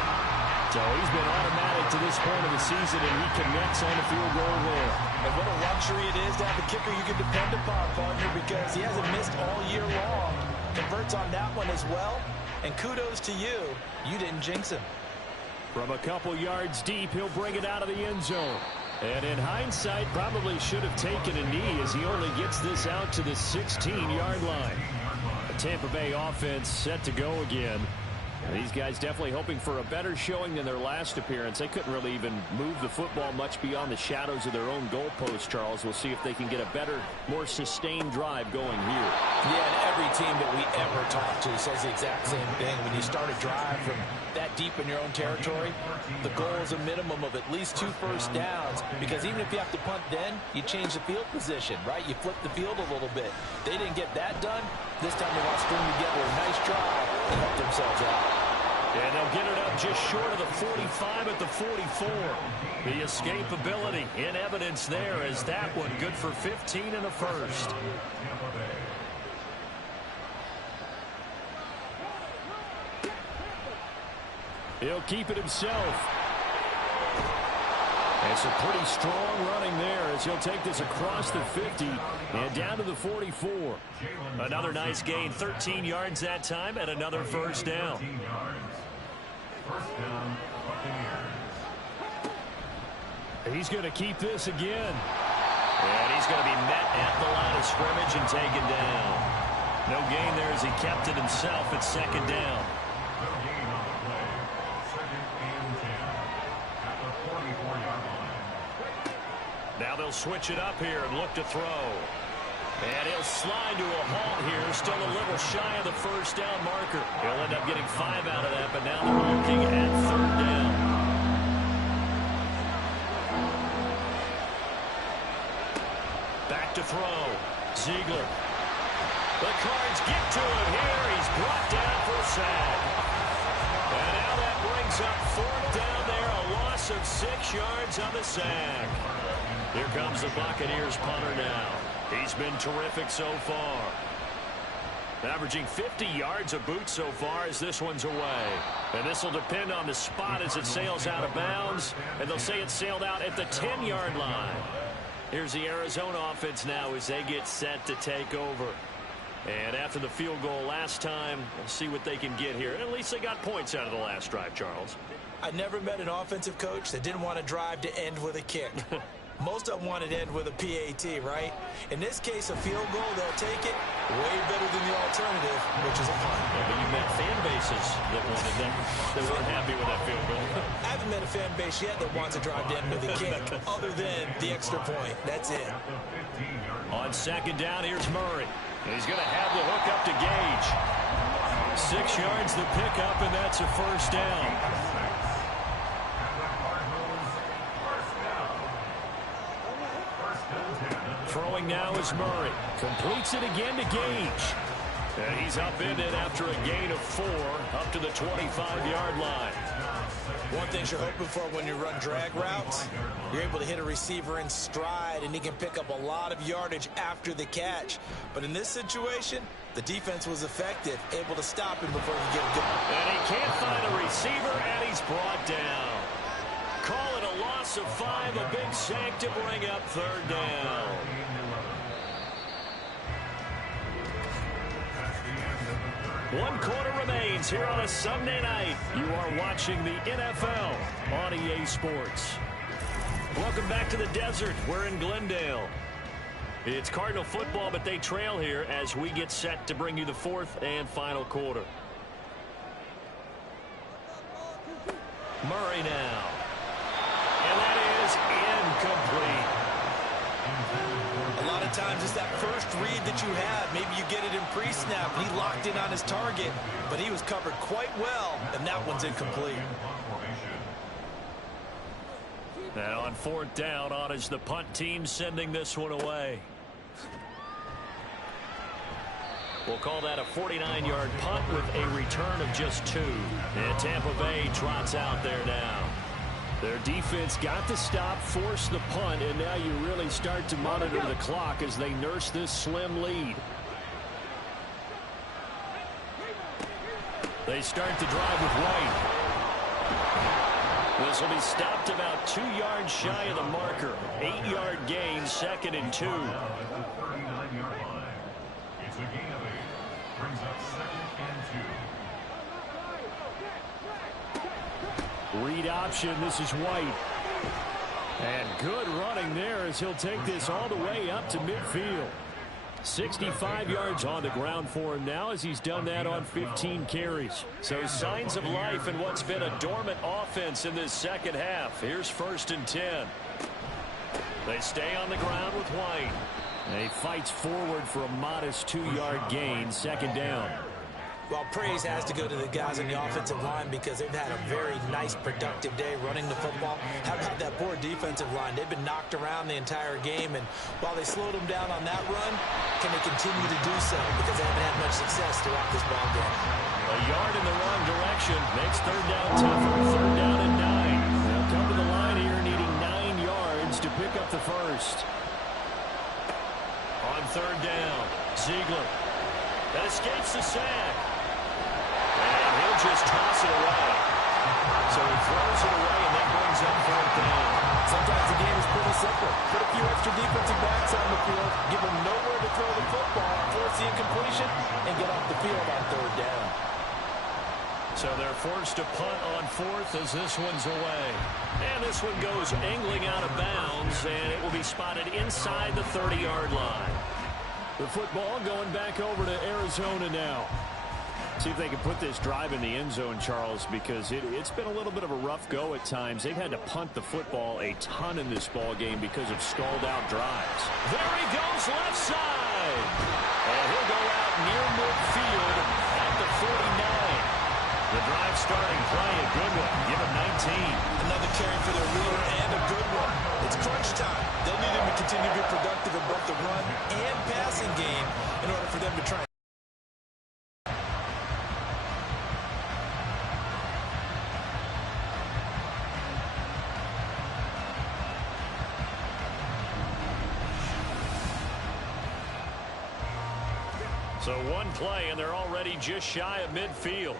So he's been automatic to this point of the season, and he connects on the field goal there. And what a luxury it is to have a kicker you can depend upon, partner, because he hasn't missed all year long. Converts on that one as well. And kudos to you. You didn't jinx him. From a couple yards deep, he'll bring it out of the end zone. And in hindsight, probably should have taken a knee as he only gets this out to the 16-yard line. A Tampa Bay offense set to go again. These guys definitely hoping for a better showing than their last appearance. They couldn't really even move the football much beyond the shadows of their own goalpost, Charles. We'll see if they can get a better, more sustained drive going here. Yeah, and every team that we ever talk to says the exact same thing. When you start a drive from that deep in your own territory, the goal is a minimum of at least 2 first downs, because even if you have to punt then, you change the field position, right? You flip the field a little bit. They didn't get that done. This time they want to string together a nice drive and help themselves out. And they'll get it up just short of the 45 at the 44. The escapability in evidence there as that one good for 15 and a first. He'll keep it himself. And some pretty strong running there as he'll take this across the 50 and down to the 44. Another nice gain, 13 yards that time, and another first down. He's going to keep this again. And he's going to be met at the line of scrimmage and taken down. No gain there as he kept it himself at 2nd down. Now they'll switch it up here and look to throw. And he'll slide to a halt here, still a little shy of the first down marker. He'll end up getting 5 out of that, but now they're looking at 3rd down. Back to throw. Ziegler. The Cards get to him here. He's brought down for a sack. And now that brings up 4th down there, a loss of 6 yards on the sack. Here comes the Buccaneers punter now. He's been terrific so far. Averaging 50 yards a boot so far as this one's away. And this will depend on the spot as it sails out of bounds. And they'll say it sailed out at the 10-yard line. Here's the Arizona offense now as they get set to take over. And after the field goal last time, we'll see what they can get here. And at least they got points out of the last drive, Charles. I never met an offensive coach that didn't want a drive to end with a kick. Most of them wanted to end with a PAT, right? In this case, a field goal, they'll take it. Way better than the alternative, which is a punt. Yeah, but you met fan bases that wanted that. They weren't happy with that field goal. I haven't met a fan base yet that wants to drive down with a kick other than the extra point. That's it. On second down, here's Murray. He's going to have the hook up to Gage. 6 yards the pickup, and that's a first down. Throwing now is Murray. Completes it again to Gage. And he's upended after a gain of 4 up to the 25-yard line. One thing you're hoping for when you run drag routes, you're able to hit a receiver in stride, and he can pick up a lot of yardage after the catch. But in this situation, the defense was effective, able to stop him before he get a good one. And he can't find a receiver, and he's brought down. Call it a loss of 5, a big sack to bring up third down. One quarter remains here on a Sunday night. You are watching the NFL on EA Sports. Welcome back to the desert. We're in Glendale. It's Cardinal football, but they trail here as we get set to bring you the 4th and final quarter. Murray now. And that is incomplete. A lot of times it's that first read that you have. Maybe you get it in pre-snap, and he locked in on his target, but he was covered quite well, and that one's incomplete. And on 4th down, on is the punt team sending this one away. We'll call that a 49-yard punt with a return of just 2. And Tampa Bay trots out there now. Their defense got the stop, forced the punt, and now you really start to monitor the clock as they nurse this slim lead. They start the drive with White. This will be stopped about 2 yards shy of the marker. 8-yard gain, 2nd and 2. It's a gain of 8. Brings up 2nd and 2. Read option, this is White. And good running there as he'll take this all the way up to midfield. 65 yards on the ground for him now as he's done that on 15 carries. So signs of life in what's been a dormant offense in this second half. Here's 1st and 10. They stay on the ground with White. And he fights forward for a modest 2-yard gain, 2nd down. Well, praise has to go to the guys on the offensive line because they've had a very nice, productive day running the football. How about that poor defensive line? They've been knocked around the entire game, and while they slowed them down on that run, can they continue to do so because they haven't had much success throughout this ball game? A yard in the wrong direction makes 3rd down tougher. 3rd down and 9. They'll come to the line here needing 9 yards to pick up the first. On 3rd down, Ziegler. That escapes the sack. And he'll just toss it away. So he throws it away, and that brings up 4th down. Sometimes the game is pretty simple. Put a few extra defensive backs on the field, give them nowhere to throw the football, force the incompletion, and get off the field on 3rd down. So they're forced to punt on 4th as this one's away. And this one goes angling out of bounds, and it will be spotted inside the 30-yard line. The football going back over to Arizona now. See if they can put this drive in the end zone, Charles, because it's been a little bit of a rough go at times. They've had to punt the football a ton in this ball game because of stalled-out drives. There he goes, left side. And he'll go out near midfield at the 49. The drive starting play, a good one. Give him 19. Another carry for their leader and a good one. It's crunch time. They'll need him to continue to be productive in both the run and passing game in order for them to try. So one play, and they're already just shy of midfield.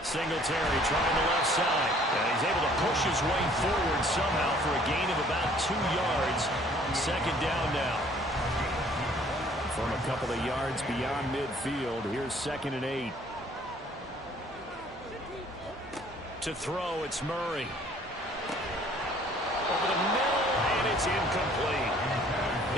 Singletary trying the left side. And he's able to push his way forward somehow for a gain of about 2 yards. 2nd down now. From a couple of yards beyond midfield, here's 2nd and 8. To throw, it's Murray. Over the middle, and it's incomplete.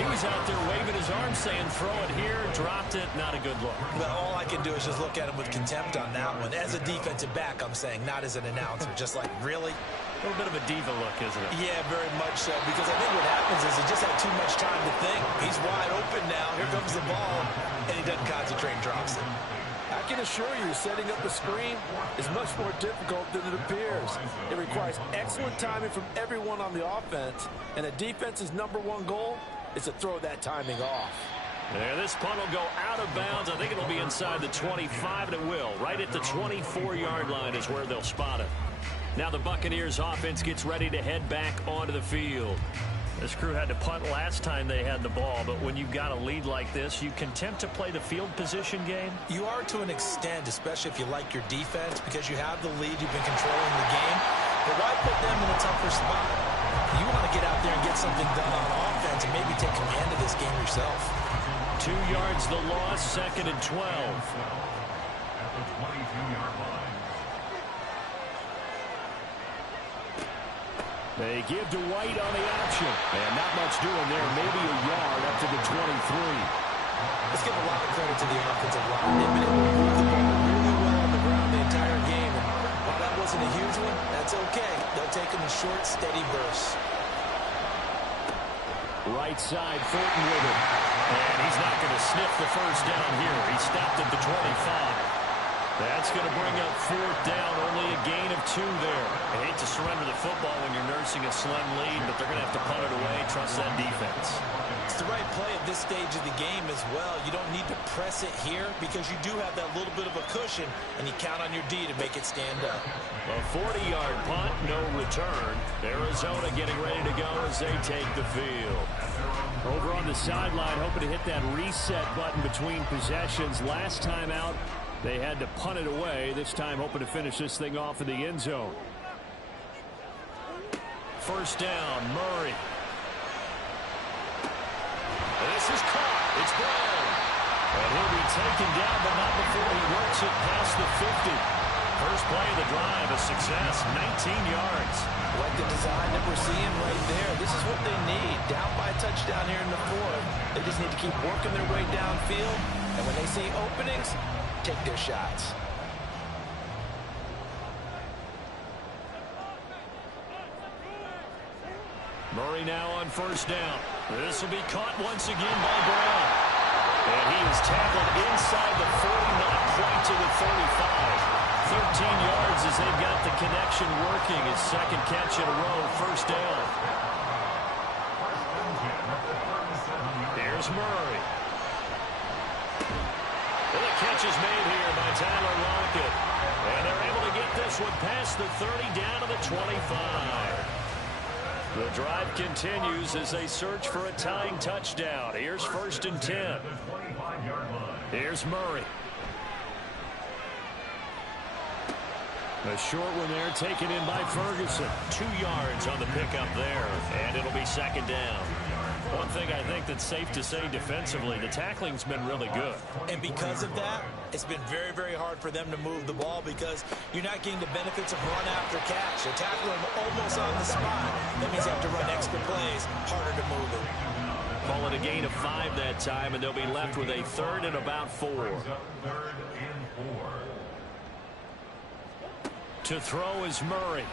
He was out there waving his arms saying, throw it here, dropped it, not a good look. Well, all I can do is just look at him with contempt on that one. As a defensive back, I'm saying, not as an announcer. Just like, really? A little bit of a diva look, isn't it? Yeah, very much so. Because I think what happens is he just had too much time to think. He's wide open now. Here comes the ball. And he doesn't concentrate and drops it. I can assure you, setting up a screen is much more difficult than it appears. It requires excellent timing from everyone on the offense, and a defense's #1 goal is to throw that timing off. There, this punt will go out of bounds. I think it'll be inside the 25, and it will. Right at the 24-yard line is where they'll spot it. Now the Buccaneers offense gets ready to head back onto the field. This crew had to punt last time they had the ball, but when you've got a lead like this, you can attempt to play the field position game. You are to an extent, especially if you like your defense, because you have the lead, you've been controlling the game. But why put them in a tougher spot? You want to get out there and get something done on offense and maybe take command of this game yourself. 2 yards the loss, 2nd and 12. At the 22-yard line. They give to White on the option. And not much doing there. Maybe a yard up to the 23. Let's give a lot of credit to the offensive line. They've been able to move the ball really well on the ground the entire game. And while that wasn't a huge one, that's okay. They'll take them in short, steady bursts. Right side, Fulton with it. And he's not going to sniff the first down here. He stopped at the 25. That's going to bring up 4th down, only a gain of 2 there. I hate to surrender the football when you're nursing a slim lead, but they're going to have to punt it away, trust that defense. It's the right play at this stage of the game as well. You don't need to press it here because you do have that little bit of a cushion, and you count on your D to make it stand up. A 40-yard punt, no return. Arizona getting ready to go as they take the field. Over on the sideline, hoping to hit that reset button between possessions. Last time out, they had to punt it away. This time hoping to finish this thing off in the end zone. 1st down, Murray. This is caught. It's Brown. And he'll be taken down, but not before he works it past the 50. First play of the drive, a success, 19 yards. Like the design that we're seeing right there. This is what they need. Down by a touchdown here in the 4th. They just need to keep working their way downfield. And when they see openings, take their shots. Murray now on 1st down. This will be caught once again by Brown. And he is tackled inside the 40, not quite to the 35. 13 yards as they've got the connection working. His 2nd catch in a row, 1st down. Here's Murray. And the catch is made here by Tyler Lockett. And they're able to get this one past the 30 down to the 25. The drive continues as they search for a tying touchdown. Here's 1st and 10. Here's Murray. A short one there taken in by Ferguson. 2 yards on the pickup there, and it'll be 2nd down. One thing I think that's safe to say defensively, the tackling's been really good. And because of that, it's been very, very hard for them to move the ball because you're not getting the benefits of run after catch. You're tackling them almost on the spot. That means you have to run extra plays, harder to move it. Call it a gain of 5 that time, and they'll be left with a 3rd and about 4. 3rd and 4. To throw is Murray.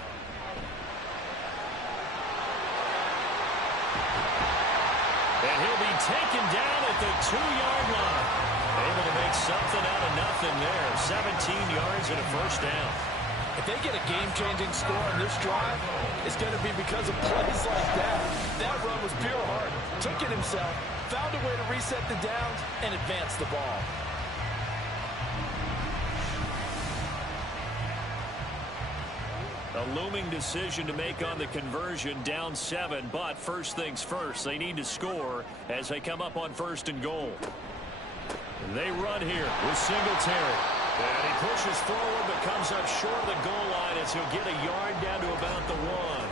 And he'll be taken down at the 2-yard line. Able to make something out of nothing there. 17 yards and a 1st down. If they get a game-changing score on this drive, it's going to be because of plays like that. That run was pure heart. Took it himself, found a way to reset the downs, and advance the ball. A looming decision to make on the conversion, down 7, but first things first, they need to score as they come up on 1st and goal. They run here with Singletary. And he pushes forward but comes up short of the goal line as he'll get a yard down to about the 1.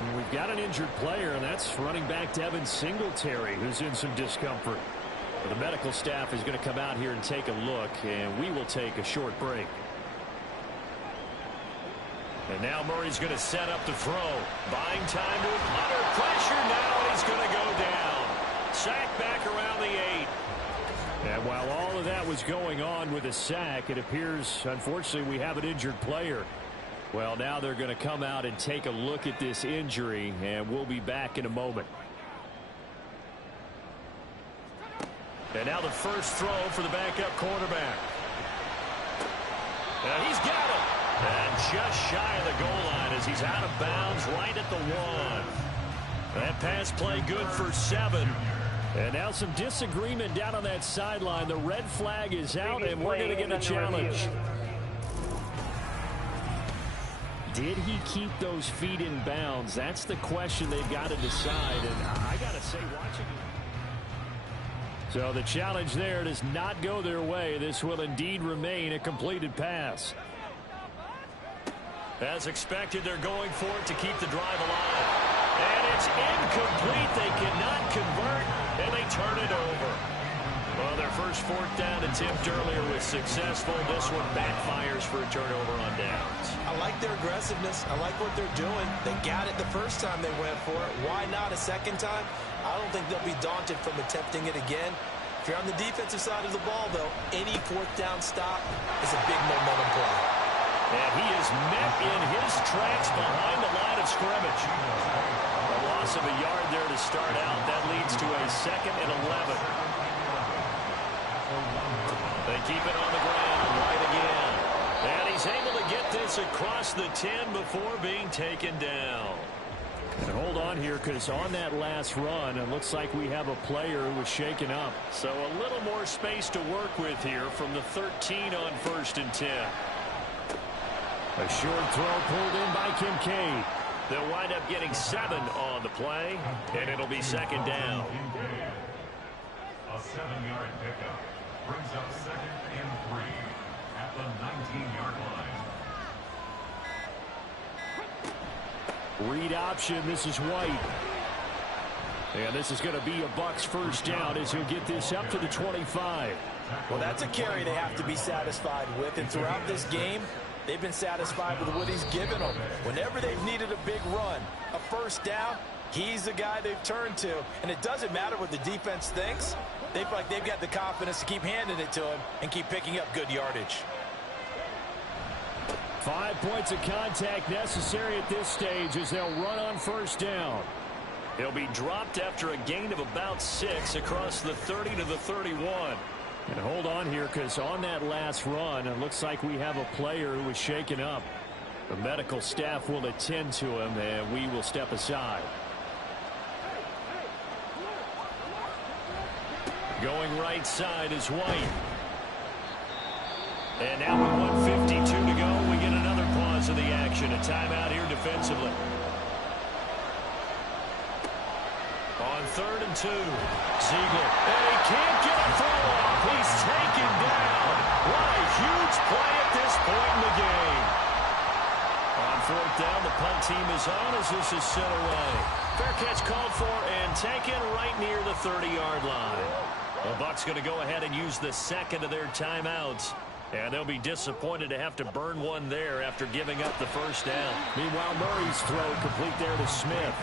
And we've got an injured player, and that's running back Devin Singletary, who's in some discomfort. The medical staff is going to come out here and take a look, and we will take a short break. And now Murray's going to set up the throw. Buying time to under pressure now, and he's going to go down. sack back around the 8. And while all of that was going on with a sack, it appears, unfortunately, we have an injured player. Well, now they're going to come out and take a look at this injury, and we'll be back in a moment. And now the first throw for the backup quarterback. And he's got it. And just shy of the goal line as he's out of bounds right at the 1. That pass play good for 7. And now some disagreement down on that sideline. The red flag is out, and we're going to get a challenge. Did he keep those feet in bounds? That's the question they've got to decide. And I got to say, watching it. So the challenge there does not go their way. This will indeed remain a completed pass. As expected, they're going for it to keep the drive alive. And it's incomplete. They cannot convert, and they turn it over. Well, their first fourth down attempt earlier was successful. This one backfires for a turnover on downs. I like their aggressiveness. I like what they're doing. They got it the first time they went for it. Why not a second time? I don't think they'll be daunted from attempting it again. If you're on the defensive side of the ball, though, any fourth down stop is a big momentum play. And he is met in his tracks behind the line of scrimmage. A loss of a yard there to start out. That leads to a 2nd and 11. They keep it on the ground right again. And he's able to get this across the 10 before being taken down. And hold on here, because on that last run, it looks like we have a player who was shaken up. So a little more space to work with here from the 13 on 1st and 10. A short throw pulled in by Kincaid. They'll wind up getting 7 on the play, and it'll be 2nd down. A 7-yard pickup brings up 2nd and 3 at the 19-yard line. Read option. This is White. And this is going to be a Bucs first down as he'll get this up to the 25. Well, that's a carry they have to be satisfied with, and throughout this game, they've been satisfied with what he's given them. Whenever they've needed a big run, a first down, he's the guy they've turned to. And it doesn't matter what the defense thinks. They feel like they've got the confidence to keep handing it to him and keep picking up good yardage. 5 points of contact necessary at this stage as they'll run on first down. He'll be dropped after a gain of about 6 across the 30 to the 31. And hold on here, because on that last run, it looks like we have a player who was shaken up. The medical staff will attend to him, and we will step aside. Going right side is White. And now with 1:52 to go, we get another pause of the action. A timeout here defensively. On 3rd and 2, Ziegler. And he can't get a throw off. He's taken down. What a huge play at this point in the game. On 4th down, the punt team is on as this is sent away. Fair catch called for and taken right near the 30-yard line. The Bucs going to go ahead and use the 2nd of their timeouts. And they'll be disappointed to have to burn one there after giving up the first down. Meanwhile, Murray's throw complete there to Smith.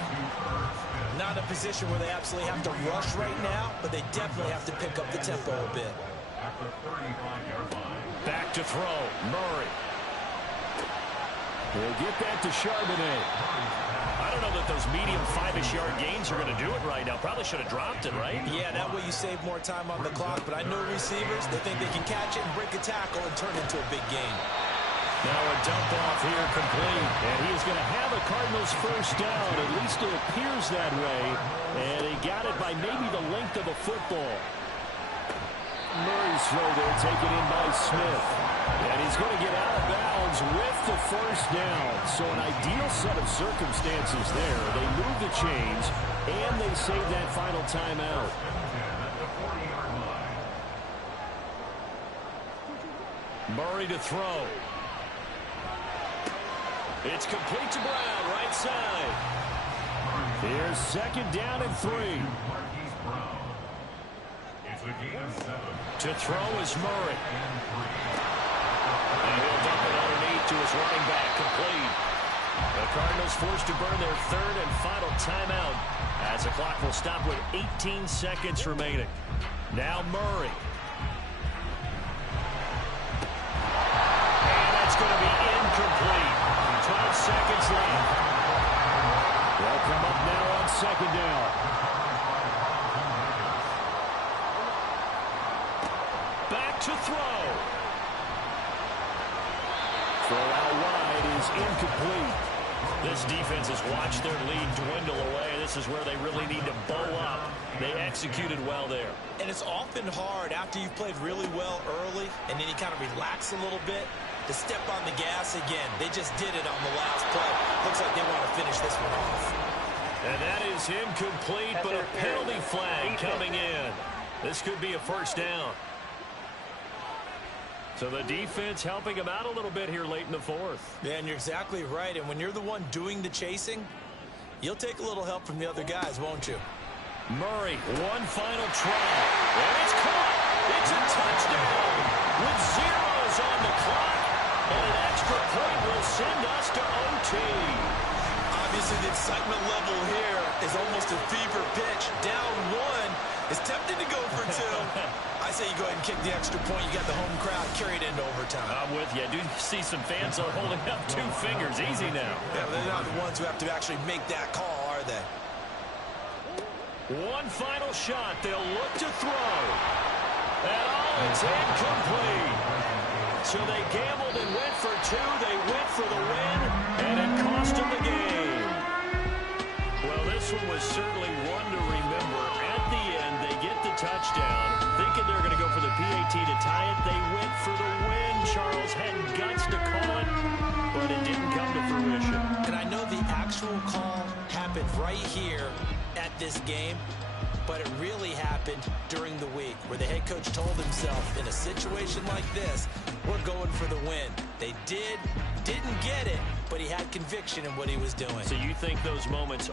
Not a position where they absolutely have to rush right now, but they definitely have to pick up the tempo a bit. At the 35-yard line. Back to throw. Murray. We'll get that to Charbonnet. I don't know that those medium 5-ish yard gains are going to do it right now. Probably should have dropped it, right? Yeah, that way you save more time on the clock. But I know receivers, they think they can catch it and break a tackle and turn it into a big game. Now a dump off here complete. And he is going to have a Cardinals first down. At least it appears that way. And he got it by maybe the length of a football. Murray's throw there taken in by Smith. And he's going to get out of bounds with the first down. So an ideal set of circumstances there. They move the chains, and they save that final timeout. Murray to throw. It's complete to Brown, right side. Here's 2nd down and 3. To throw is Murray. And he'll dump it underneath to his running back, complete. The Cardinals forced to burn their third and final timeout as the clock will stop with 18 seconds remaining. Now Murray. And that's going to be incomplete. 12 seconds left. They'll come up now on second down. Back to throw. Throw out wide is incomplete. This defense has watched their lead dwindle away. This is where they really need to bow up. They executed well there. And it's often hard after you've played really well early and then you kind of relax a little bit to step on the gas again. They just did it on the last play. Looks like they want to finish this one off. And that is incomplete, but a penalty flag coming in. This could be a first down. So the defense helping him out a little bit here late in the fourth. Yeah, and you're exactly right. And when you're the one doing the chasing, you'll take a little help from the other guys, won't you? Murray, one final try. And it's caught. It's a touchdown with zeros on the clock. And an extra point will send us to OT. Obviously, the excitement level here is almost a fever pitch. Down one, is tempted to go for two. I say you go ahead and kick the extra point. You got the home crowd carried into overtime. I'm with you. I do see some fans are holding up 2 fingers. Easy now. Yeah, they're not the ones who have to actually make that call, are they? One final shot. They'll look to throw. And it's incomplete. So they gambled and went for 2. They went for the win, and it cost them the game. Well, this one was certainly one to remember. At the end, they get the touchdown. Thinking they're going to go for the PAT to tie it. They went for the win. Charles had guts to call it, but it didn't come to fruition. And I know the actual call happened right here at this game, but it really happened during the week where the head coach told himself, in a situation like this, we're going for the win. They didn't get it, but he had conviction in what he was doing. So you think those moments